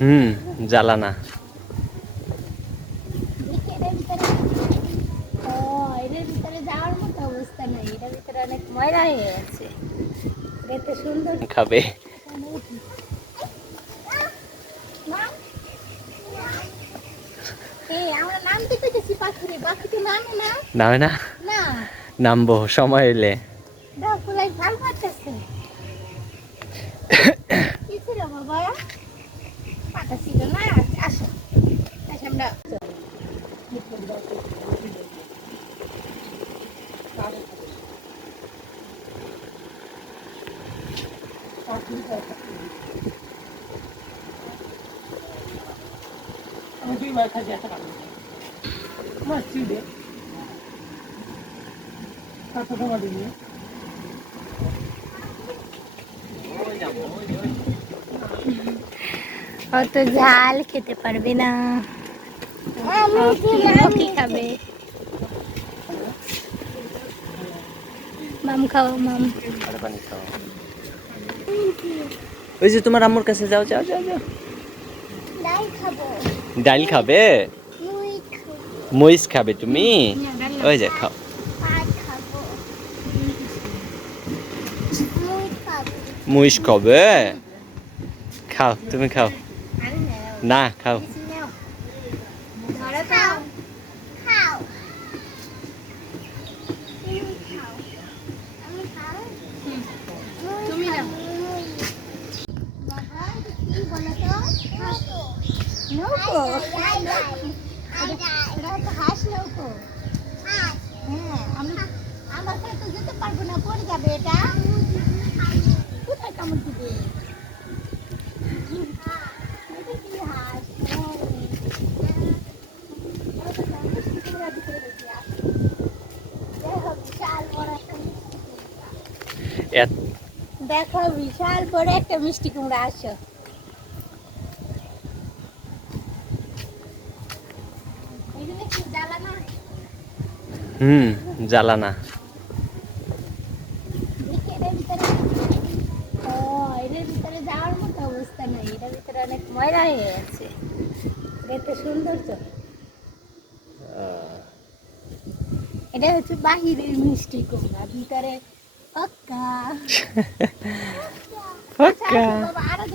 হুম জ্বালানা। খাবে। না নামে না? না নামবো সময় এলে। বাবা পাতা ছিল না আসো আমরা আমি একটা পাবো মাছ চিড়ে কত সময় দিবি অত ঝাল খেতে পারবে না। কি খাবে? মাম খাও মাম। ওই যে তোমার আম্মুর কাছে যাও যাও যাও যাও। ডাল খাবে। মুই মরিচ খাবে তুমি? ওই যে খাও। ভাত খাব। মুই খাব। মরিচ খাবে খাও তুমি খাও। না খাও। আমার তো যেতে পারব না পড়ে যাবে এটা কোথায় কামড় দিবে এটা কি হাঁস এত- দেখো বিশাল বড় একটা মিষ্টি কুমড়া আসো। হুম জ্বালা না দেখি এটার ভিতরে ও এটার ভিতরে যাওয়ার মতো অবস্থা নাই। এটার ভিতরে অনেক ময়লা হয়ে আছে দেখতে সুন্দর তো এটা হচ্ছে বাহিরের মিষ্টি কুমড়া। ভিতরে আচ্ছা, বাগান।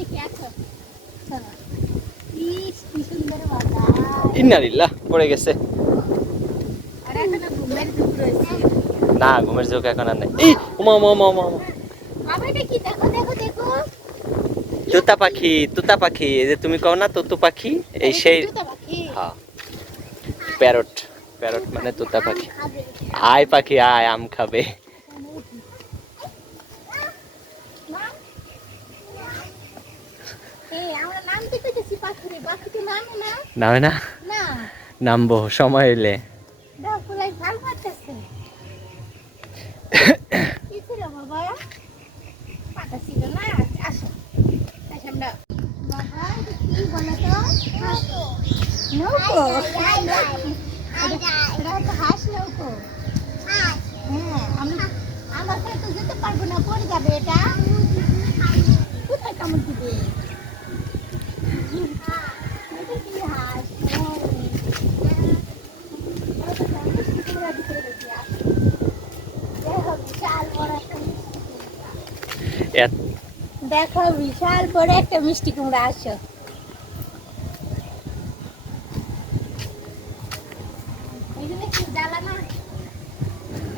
ইন্নালিল্লাহ পড়ে গেছে। না ঘুমের চোখ এখন আর নাই। এই উমা উমা উমা উমা। তোতা পাখি তোতা পাখি। এই যে তুমি কও না তোতু পাখি? এই সেই। হ্যাঁ প্যারট প্যারট মানে তোতা পাখি। আয় পাখি আয় আম খাবে মা? এই, আমরা নামতে কইতেছি পাখিরে, পাখি তো নামে না? নামে না না। নামবো সময় এলে দাও, ফুলাই ভালো পারতেছে। কি ছিল বাবা? পাতা ছিল না? আসো। আসো আমরা। বাবা, এটা কি বলো তো? নৌকো? এটা এটা হচ্ছে হাঁস নৌকো। হ্যাঁ, আমি আমার সাথে তো যেতে পারব না, পড়ে যাবে এটা। কোথায় কামড় দিবে? এটা কি হাঁস? ওরা তো মিষ্টি কুমড়ার ভিতরে রেখে আসে। দেখো, বিশাল বড় একটা মিষ্টি কুমড়া। এত- দেখো বিশাল বড় একটা মিষ্টি কুমড়া আসো।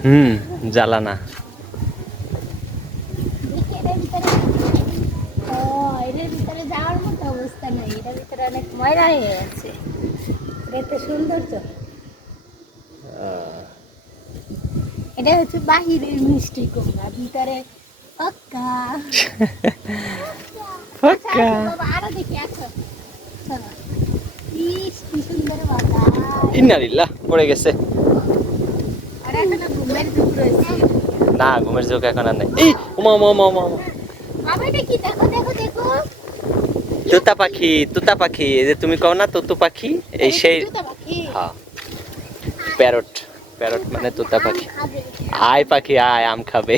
হুম জ্বালা না দেখি এটার ভিতরে ও এটার ভিতরে যাওয়ার মতো অবস্থা নাই। এটার ভিতরে অনেক ময়লা হয়ে আছে। দেখতে সুন্দর তো এটা হচ্ছে বাহিরের মিষ্টি কুমড়া। ভিতরে আচ্ছা, বাগান ইন্নালিল্লাহ পড়ে গেছে। না ঘুমের চোখ এখন আর নাই। এই উমা উমা উমা তোতা পাখি তোতা পাখি। এই যে তুমি কও না তোতু পাখি? এই সেই। হ্যাঁ। প্যারট প্যারট মানে তোতা পাখি। আয় পাখি আয় আম খাবে।